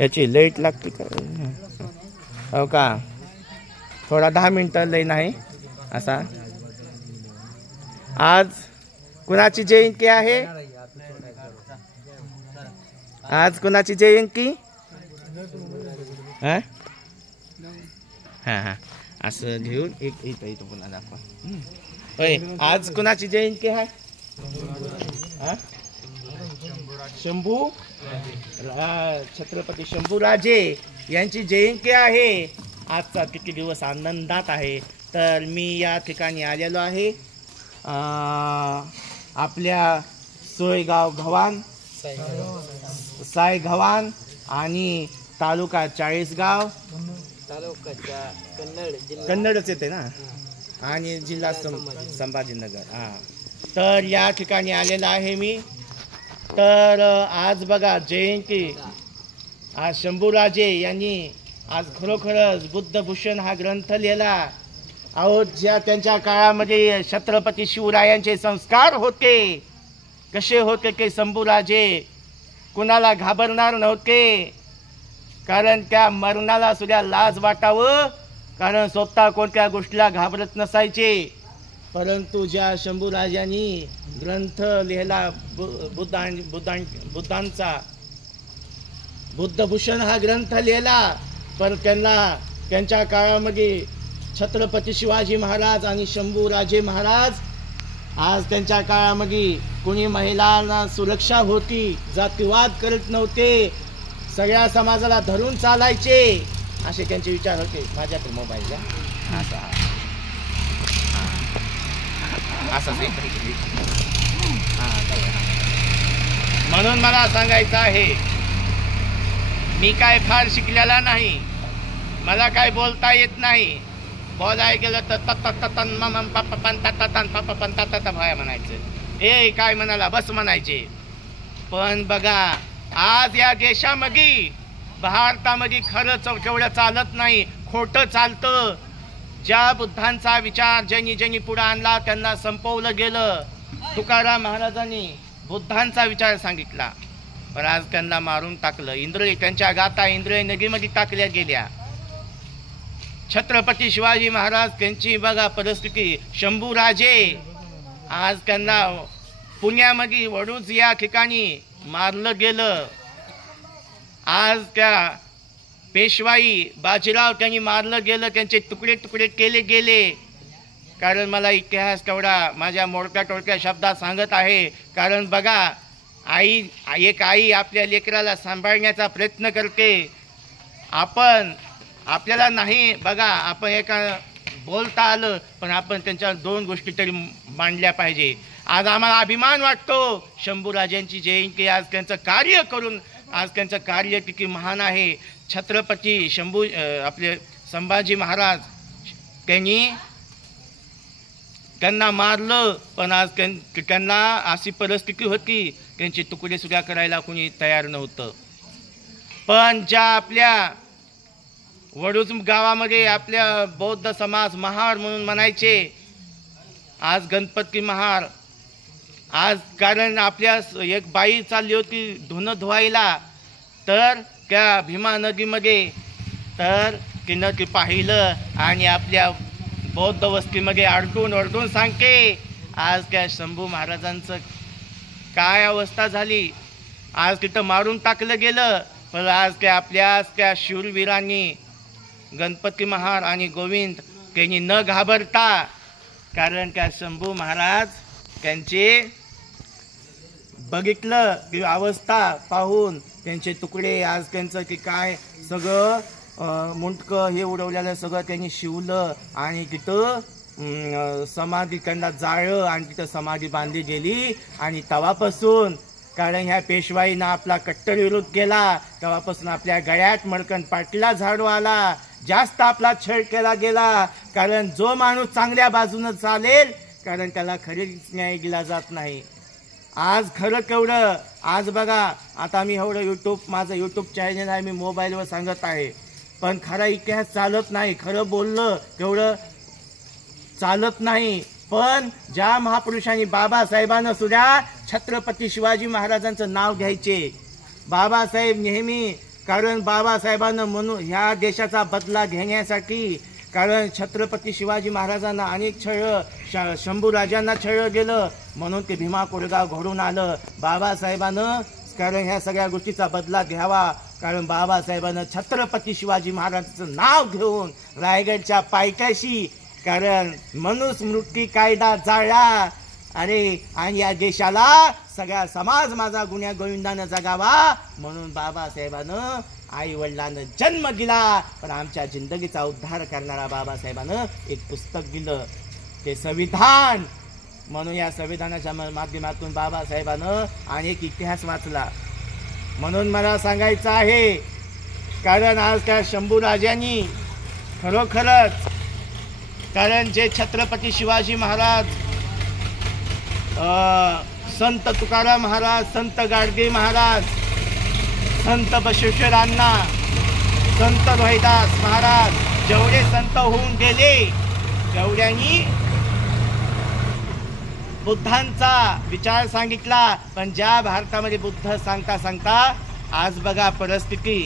याची लाईट लागते का हो का थोडा 10 मिनिटं लई नाही असा आज कुणाची जयंती आहे आज कुणाची जयंती हां हां हां असं घेऊन एक इथं पुन्हा दाखवा होय आज कुणाची जयंती आहे शंभू छत्रपती शंभूराजे यांची जयंती आहे आजचा किती दिवस आनंदात आहे तर मी या ठिकाणी आलेलो आहे आपल्या सोयगाव गव्हाण साय गव्हाण आणि तालुका चाळीसगाव कन्नडच येते ना आणि जिल्हा संभाजीनगर हां तर या ठिकाणी आलेला आहे मी तर आज बघा जयंती आज शंभूराजे यांनी आज खरोखरच बुद्धभूषण हा ग्रंथ लिहिला अहो ज्या त्यांच्या काळामध्ये छत्रपती शिवरायांचे संस्कार होते कसे होते की शंभूराजे कुणाला घाबरणार नव्हते कारण त्या मरणाला सुद्धा लाज वाटावं कारण स्वतः कोणत्या गोष्टीला घाबरत नसायचे परंतु ज्या शंभूराजांनी ग्रंथ लिहिला बुद्धांचा बुद्धभूषण हा ग्रंथ लिहिला पण त्यांना त्यांच्या काळामध्ये छत्रपती शिवाजी महाराज आणि शंभूराजे महाराज आज त्यांच्या काळामध्ये कोणी महिलांना सुरक्षा होती जातीवाद करत नव्हते सगळ्या समाजाला धरून चालायचे असे त्यांचे विचार होते माझ्याकडे मोबाईल द्या म्हणून मला सांगायचं आहे मी काय फार शिकलेला नाही मला काय बोलता येत नाही बोलाय गेलं तर तत्तन मम पप्पन तत्तन भाया म्हणायचं ए काय म्हणाला बस म्हणायचे पण बघा आज या देशामध्ये भारतामध्ये खरंच केवढं चालत नाही खोटं चालतं ज्या बुद्धांचा विचार ज्यांनी पुढे आणला त्यांना संपवलं गेलं तुकाराम महाराजांनी बुद्धांचा विचार सांगितला पण आज त्यांना मारून टाकलं इंद्रिय त्यांच्या गाथा इंद्रिय नदीमध्ये टाकल्या गेल्या छत्रपती शिवाजी महाराज त्यांची बघा परिस्थिती शंभूराजे आज त्यांना पुण्यामध्ये वडूज या ठिकाणी मारलं गेलं आज त्या पेशवाई बाजीराव त्यांनी मारलं गेलं त्यांचे तुकडे तुकडे केले गेले कारण मला इतिहास तेवढा माझ्या मोडक्या टोळक्या शब्दात सांगत आहे कारण बघा एक आई आपल्या लेकराला सांभाळण्याचा प्रयत्न करते आपल्याला नाही बघा आपण एका बोलता आलं पण आपण त्यांच्या 2 गोष्टी तरी मांडल्या पाहिजे आज आम्हाला अभिमान वाटतो शंभूराजांची जयंती आज त्यांचं कार्य करून आज त्यांचं कार्य किती महान आहे छत्रपती आपले संभाजी महाराज त्यांना मारलं पण आज त्यांना अशी परिस्थिती होती त्यांचे तुकडे सुद्धा करायला कोणी तयार नव्हतं पण ज्या आपल्या वडूज गावामध्ये आपल्या बौद्ध समाज महार म्हणून म्हणायचे आज गणपती महार आज कारण आपल्या एक बाई चालली होती धुणं धुवायला तर त्या भीमा नदीमध्ये तर तिनं ती पाहिलं आणि आपल्या बौद्ध वस्तीमध्ये अडकून सांगते आज त्या शंभू महाराजांचं काय अवस्था झाली आज तिथं मारून टाकलं गेलं पण आज त्या शूरवीरांनी गणपती महार आणि गोविंद त्यांनी न घाबरता कारण त्या शंभू महाराज त्यांचे बघितलं की अवस्था पाहून त्यांचे तुकडे आज त्यांचं की काय सगळं मुंडकं हे उडवलेलं सगळं त्यांनी शिवलं आणि तिथं समाधी त्यांना जाळलं आणि तिथं समाधी बांधली गेली आणि तेव्हापासून कारण ह्या पेशवाईनं आपला कट्टर विरोध केला तेव्हापासून आपल्या गळ्यात मडकन पाटीला झाडू आला जास्त आपला छळ केला गेला कारण जो माणूस चांगल्या बाजूनं चालेल कारण त्याला खरीच न्याय दिला जात नाही आज खरं केवढं आज बघा आता मी एवढं माझं यूट्यूब चॅनल आहे मी मोबाईलवर सांगत आहे पण खरा इतिहास चालत नाही खरं बोललं केवढं चालत नाही पण ज्या महापुरुषांनी बाबासाहेबांना सुद्धा छत्रपती शिवाजी महाराजांचं नाव घ्यायचे बाबासाहेब नेहमी कारण बाबासाहेबांना म्हणून ह्या देशाचा बदला घेण्यासाठी, कारण छत्रपती शिवाजी महाराजांना अनेक शंभू राजांना छळलं गेलं म्हणून ते भीमा कोरेगाव घडून आलं. बाबासाहेबानं कारण ह्या सगळ्या गोष्टीचा बदला घ्यावा, कारण बाबासाहेबांना छत्रपती शिवाजी महाराजांचं नाव घेऊन रायगडच्या पायथ्याशी कारण मनुस्मृती कायदा जाळला. अरे आणि या देशाला सगळा समाज माझा गुन्ह्या गोविंदानं जगावा म्हणून बाबासाहेबानं आई वडिलांना जन्म दिला, पण आमच्या जिंदगीचा उद्धार करणारा बाबासाहेबानं एक पुस्तक दिलं, ते संविधान. म्हणून या संविधानाच्या माध्यमातून बाबासाहेबानं अनेक इतिहास वाचला. म्हणून मला सांगायचं आहे, कारण आज त्या शंभू राजांनी खरोखरच कारण जे छत्रपती शिवाजी महाराज, संत तुकाराम महाराज, संत गाडगे महाराज, संत बसवेश्वर अण्णा, संत रोहिदास महाराज जेवढे संत होऊन गेले तेवढ्यांनी बुद्धांचा विचार सांगितला. पण ज्या भारतामध्ये बुद्ध सांगता सांगता आज बघा परिस्थिती.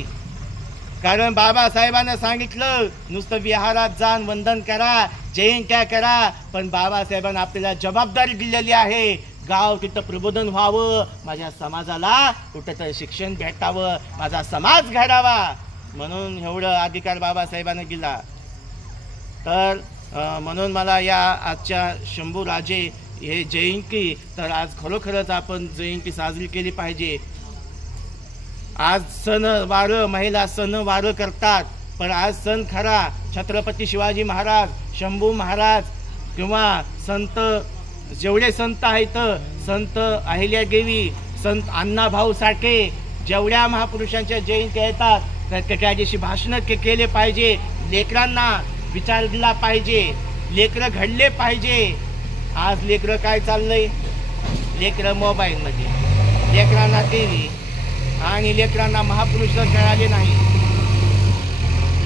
कारण बाबासाहेबांना सांगितलं नुसतं विहारात जाऊन वंदन करा, जयंत्या करा, पण बाबासाहेबांना आपल्याला जबाबदारी दिलेली आहे, गाव तिथं प्रबोधन व्हावं, माझ्या समाजाला कुठंतरी शिक्षण भेटावं, माझा समाज घडावा, म्हणून एवढं अधिकार बाबासाहेबांना दिला. तर म्हणून मला या आजच्या शंभू राजे हे जयंती, तर आज खरोखरच आपण जयंती साजरी केली पाहिजे. आज सण वारं महिला सण वारं करतात, पण आज सण खरा छत्रपती शिवाजी महाराज, शंभू महाराज किंवा संत जेवढे संत आहेत, संत अहिल्यादेवी, संत अण्णाभाऊ साठे, जेवढ्या महापुरुषांच्या जयंत्या येतात तर त्या दिवशी भाषणं केले पाहिजे, लेकरांना विचार दिला पाहिजे, लेकरं घडले पाहिजे. आज लेकरं काय चाललंय, लेकरं मोबाईलमध्ये, लेकरांना टीव्ही, आणि लेकरांना महापुरुष जर कळाले नाही,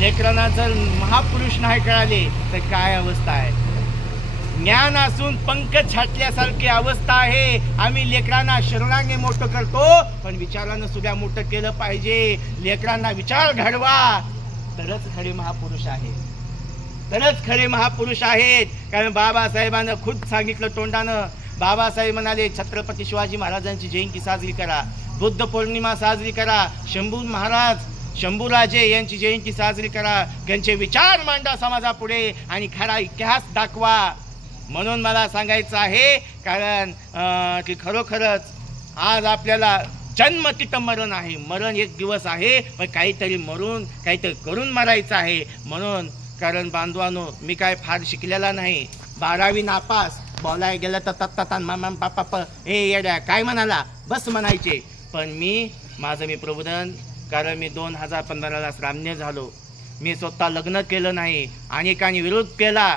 लेकरांना जर महापुरुष नाही कळाले तर काय अवस्था आहे. ज्ञान असून पंख छाटल्यासारखी अवस्था आहे. आम्ही लेकरांना शरणांगे मोठं करतो, पण विचारानं सुद्धा मोठं केलं पाहिजे. लेकरांना विचार घडवा, तरच खरे महापुरुष आहे, तरच खरे महापुरुष आहेत. कारण बाबासाहेबांना खुद सांगितलं तोंडानं, बाबासाहेब म्हणाले छत्रपती शिवाजी महाराजांची जयंती साजरी करा, बुद्ध पौर्णिमा साजरी करा, शंभू महाराज, शंभूराजे यांची जयंती साजरी करा, त्यांचे विचार मांडा समाजापुढे आणि खरा इतिहास दाखवा. म्हणून मला सांगायचं आहे, कारण की खरोखरच आज आपल्याला जन्म तिथं मरण आहे, मरण एक दिवस आहे, पण काहीतरी मरून काहीतरी करून मरायचं आहे. म्हणून कारण बांधवानो, मी काय फार शिकलेला नाही, 12वी नापास, बोलाय गेलं तर तत्तान मामा पापा हे येड्या काय म्हणाला बस म्हणायचे. पण माझं मी प्रबोधन, कारण मी 2015ला सामान्य झालो, मी स्वतः लग्न केलं नाही, अनेकांनी विरोध केला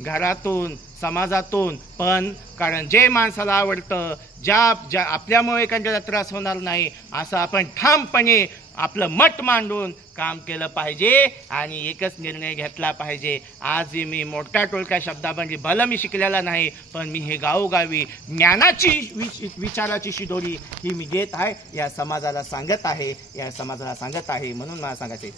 घरातून समाजातून, पण कारण जे माणसाला आवडतं, ज्या आपल्यामुळे एखाद्याला त्रास होणार नाही असं आपण ठामपणे आपलं मत मांडून काम केलं पाहिजे आणि एकच निर्णय घेतला पाहिजे. आज मी मोठ्या टोळक्या शब्दाबंदी भलं मी शिकलेला नाही, पण मी हे गावोगावी ज्ञानाची विचाराची शिदोरी ही मी देत आहे, या समाजाला सांगत आहे, या समाजाला सांगत आहे. म्हणून मला सांगायचे